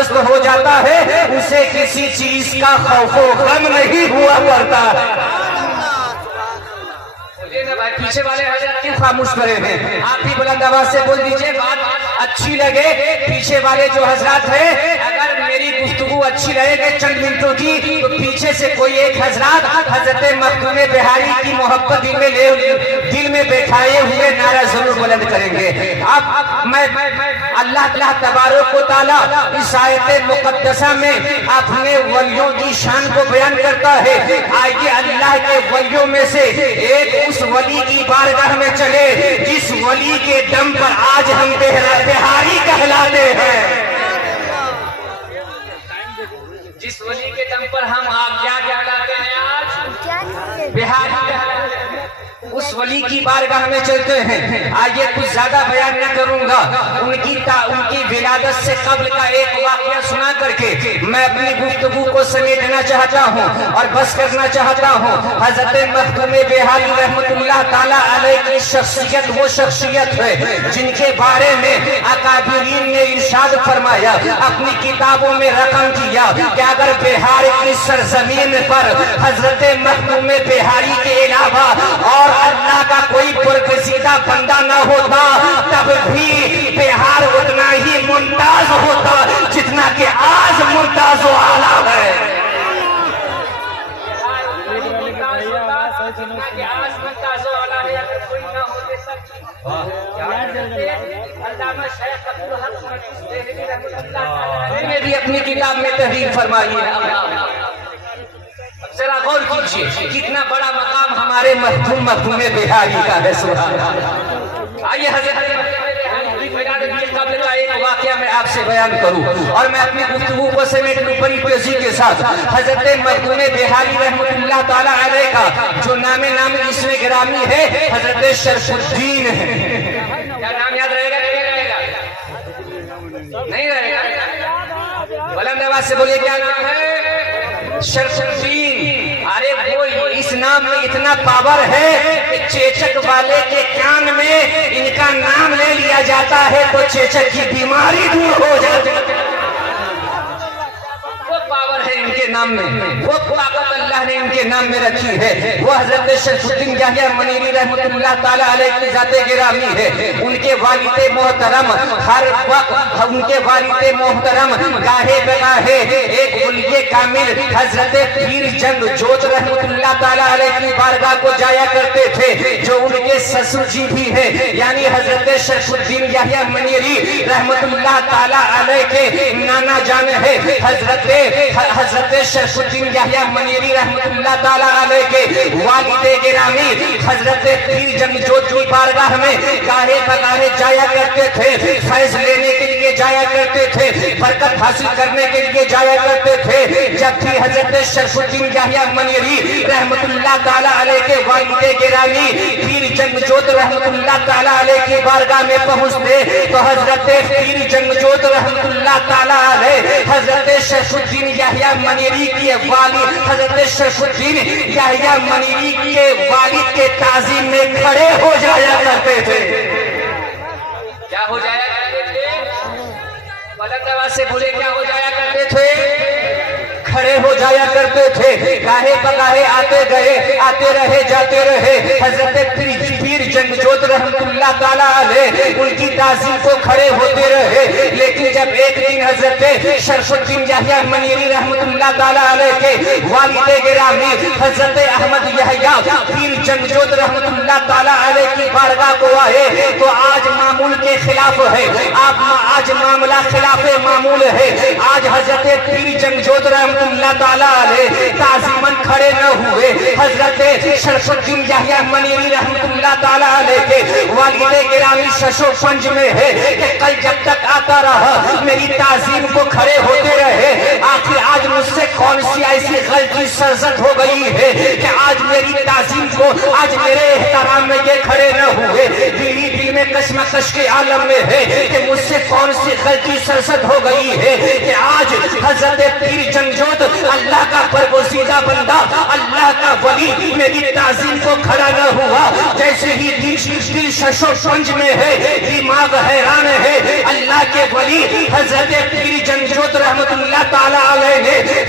درست ہو جاتا ہے اسے کسی چیز کا خوف و غم نہیں ہوا کرتا ہے۔ پیچھے والے حضرت کیوں خاموش پڑے ہیں؟ آپ بھی بلند آواز سے بول دیجئے، بات اچھی لگے۔ پیچھے والے جو حضرات ہیں اگر میری گفتگو اچھی لگے گی چند منٹوں کی تو پیچھے سے کوئی ایک حضرات حضرت مخدوم بہاری کی محبت دل میں بیٹھائے ہوئے نعرہ ضرور بلند کریں گے۔ اب میں اللہ تبارک و تعالیٰ اس آیت مقدسہ میں اپنے ولیوں کی شان کو بیان کرتا ہے۔ آئیے اللہ کے ولیوں میں سے ایک اس ولی کی بارگاہ میں چلے جس ولی کے دم پر آج ہم بہاری کہلاتے ہیں، جس ولی کے دم پر ہم آپ کیا کہلاتے ہیں؟ آج بہاری کہلاتے ہیں۔ اس ولی کی بارگاہ میں چلتے ہیں۔ آئیے کچھ زیادہ بیان نہ کروں گا، ان کی ولادت سے قبل کا ایک واقعہ سنا کر کے میں اپنی گفتگو کو سمیٹنا چاہتا ہوں اور بس کرنا چاہتا ہوں۔ حضرت مخدوم بہاری رحمت اللہ تعالیٰ علیہ کی شخصیت وہ شخصیت ہے جن کے بارے میں اکابرین نے ارشاد فرمایا، اپنی کتابوں میں رقم کیا کہ اگر بہار کی سرزمین پر حضرت مخدوم بہاری کے علاوہ اور اللہ کا کوئی برگزیدہ بندہ نہ ہوتا تب بھی بہار اتنا ہی ممتاز ہوتا جتنا کہ آج ممتاز و اعلیٰ ہے۔ نے بھی اپنی کتاب میں تحریر فرمائی ہے۔ ذرا غور کیجئے کتنا بڑا مقام ہمارے مخدوم بہاری کا ہے۔ سبحان اللہ۔ آئیے حضرت قبل کا ایک واقعہ میں آپ سے بیان کروں اور میں اپنی گفتگو کو سمیٹ لوں بڑی تیزی کے ساتھ۔ حضرت مخدوم بہاری رحمت اللہ تعالیٰ علیہ کا جو نام اسم گرامی ہے حضرت شرف الدین ہے۔ کیا نام یاد رہے گا نہیں رہے گا؟ بلند آواز سے بولیے کیا نام ہے؟ شرف الدین۔ ارے وہ اس نام میں اتنا پاور ہے کہ چیچک والے کے کان میں ان کا نام لے لیا جاتا ہے تو چیچک کی بیماری دور ہو جاتی ہے۔ وہ پاور ہے ان کے نام میں، وہ طاقت اللہ نے ان کے نام میں رکھی ہے۔ وہ حضرت شرف الدین یحییٰ منیری رحمت اللہ تعالیٰ علیہ کی ذات گرامی ہے۔ ان کے والد محترم ہر وقت ان کے والد محترم گاہے بگاہے ایک ولی کامل حضرت پیر جنگ جوت رحمت اللہ تعالیٰ علیہ کی بارگاہ کو جایا کرتے تھے، جو ان کے سسر جی بھی ہے، یعنی حضرت شرف الدین یحییٰ منیری رحمت اللہ تعالیٰ علیہ کے نانا جان ہے حضرت شرف الدین یحییٰ منیری رحمت اللہ تعالیٰ علیہ کے والد گرامی حضرت پیر جنگ جوت کی بارگاہ میں گاہے بگاہے جایا کرتے تھے، فیض لینے کے لیے جایا کرتے تھے، برکت حاصل کرنے کے لیے جایا کرتے تھے۔ جب بھی حضرت شرف الدین یحییٰ منیری رحمت اللہ تعالیٰ علیہ کے والد گرامی پیر جنگ جوت رحمت اللہ تعالیٰ علیہ کی بارگاہ میں پہنچتے تو حضرت پیر جنگ جوت رحمت اللہ تعالیٰ علیہ حضرت شرف الدین یحییٰ منیری کے والد حضرت شرف الدین یحییٰ منیری کے والد کے تعظیم میں کھڑے ہو جایا کرتے تھے۔ کیا ہو جایا کرتے تھے؟ بلند آواز سے بولے کیا ہو جایا کرتے تھے؟ کھڑے ہو جایا کرتے تھے۔ گاہے بگاہے آتے گئے، آتے رہے جاتے رہے۔ حضرت پیر جنگ جوت رحمت اللہ تعالیٰ علیہ ان کی تعظیم کو کھڑے ہوتے رہے، لیکن جب ایک دن حضرت شرف الدین یحییٰ منیری رحمت اللہ تعالیٰ علیہ کے والد گرامی حضرت احمد یحییٰ پیر جنگ جوت رحمت اللہ تعالیٰ علیہ کی بارگاہ کو آئے تو آج معمول کے خلاف ہے، آج معاملہ خلاف معمول ہے۔ آج حضرت پیر جنگ جوت رحمت اللہ تعالیٰ علیہ تعظیماً کھڑے نہ ہوئے۔ حضرت شرف الدین یحییٰ منیری رحمت اللہ تعالیٰ علیہ کے والد گرامی ششو پنج میں ہے کہ کل جب تک آتا رہا میری تعظیم کو کھڑے ہوتے رہے، آخر آج مجھ سے کون سی ایسی غلطی سرزد ہو گئی ہے کہ آج میری تعظیم کو، آج میرے احترام میں یہ کھڑے نہ ہوئے۔ دل میں کشمکش کے عالم میں ہے کہ مجھ سے کون سی غلطی سرزد ہو گئی ہے کہ آج حضرت پیر جنگ جوت اللہ کا برگزیدہ بندہ، اللہ کا ولی میری تعظیم کو کھڑا نہ ہوا۔ جیسے ہی دل ششو پنج میں ہے، دماغ حیران ہے، اللہ کے ولی حضرت پیر جنگ جوت رحمت